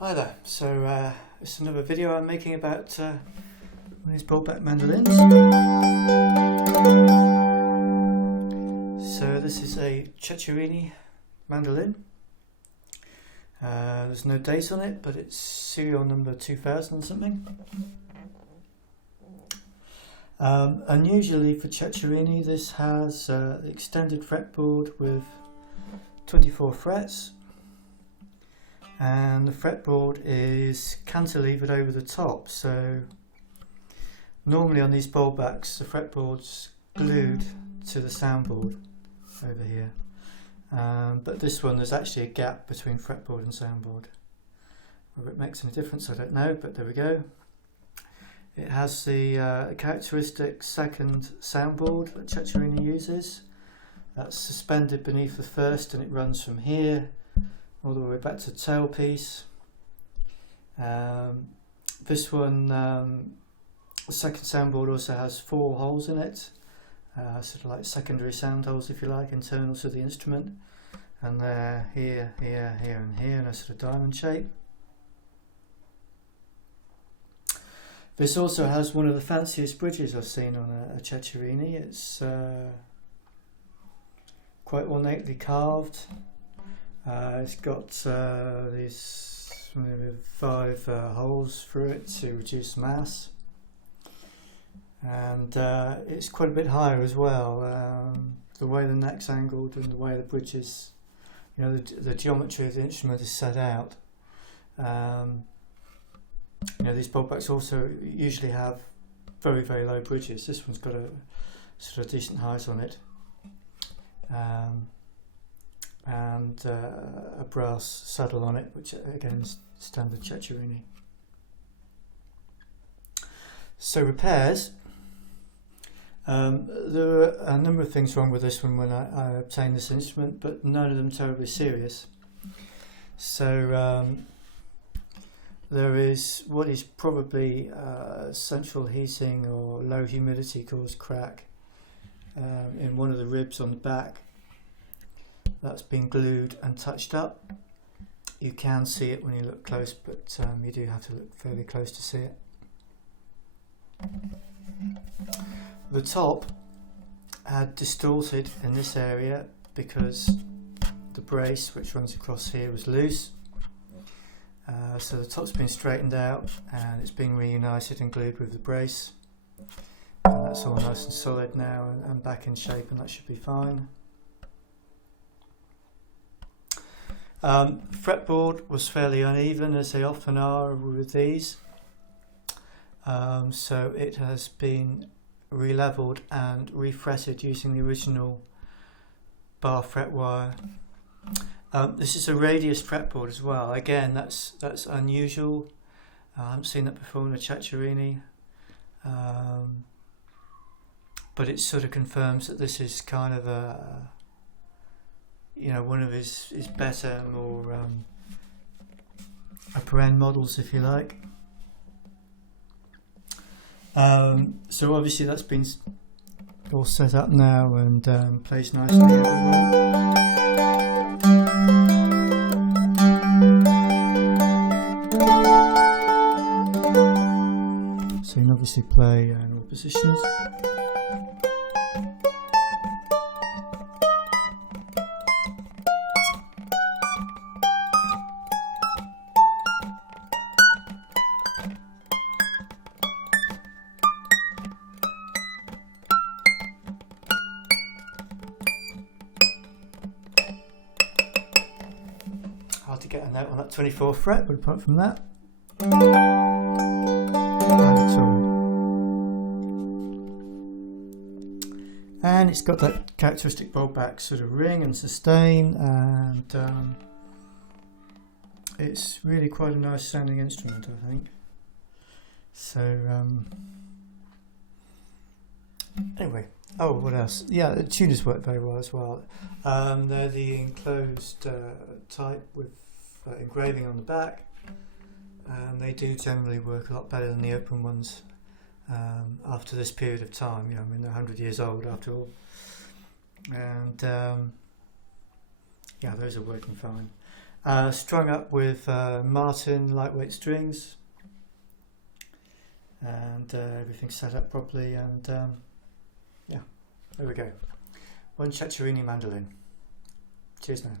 Hi there, so it's another video I'm making about one of these broadback mandolins. So this is a Ceccherini mandolin. There's no date on it, but it's serial number 2000 or something. Unusually for Ceccherini, this has extended fretboard with 24 frets. And the fretboard is cantilevered over the top, so normally on these broadbacks the fretboard's glued to the soundboard over here, but this one there's actually a gap between fretboard and soundboard. Whether it makes any difference I don't know, but there we go. It has the characteristic second soundboard that Ceccherini uses. That's suspended beneath the first, and it runs from here all the way back to tailpiece. This one, the second soundboard also has 4 holes in it, sort of like secondary sound holes if you like, internal to the instrument, and they're here, here, here and here in a sort of diamond shape. This also has one of the fanciest bridges I've seen on a Ceccherini. It's quite ornately carved. It's got these 5 holes through it to reduce mass, and it's quite a bit higher as well. The way the neck's angled and the way the bridge is, you know, the geometry of the instrument is set out. You know, these broadbacks also usually have very, very low bridges. This one's got a sort of decent height on it. and a brass saddle on it, which again is standard Ceccherini. So repairs. There were a number of things wrong with this one when I obtained this instrument, but none of them terribly serious. So there is what is probably central heating or low humidity caused crack in one of the ribs on the back. That's been glued and touched up. You can see it when you look close, but you do have to look fairly close to see it. The top had distorted in this area because the brace which runs across here was loose. So the top's been straightened out and it's been reunited and glued with the brace. And that's all nice and solid now and back in shape, and that should be fine. Fretboard was fairly uneven, as they often are with these. So it has been re-levelled and refretted using the original bar fret wire. This is a radius fretboard as well. Again, that's unusual. I haven't seen that before in a Ceccherini, but it sort of confirms that this is kind of a, you know, one of his better, more upper end models, if you like. So obviously that's been all set up now and plays nicely everywhere. So you can obviously play in all positions. Hard to get a note on that 24th fret, but apart from that, and it's got that characteristic bowl back sort of ring and sustain, and it's really quite a nice sounding instrument, I think. So anyway, oh, what else? Yeah, the tuners work very well as well. They're the enclosed type with engraving on the back, and they do generally work a lot better than the open ones after this period of time. You know, I mean, they're 100 years old after all, and yeah, those are working fine. Strung up with Martin lightweight strings, and everything's set up properly, and yeah, there we go. One Ceccherini mandolin. Cheers now.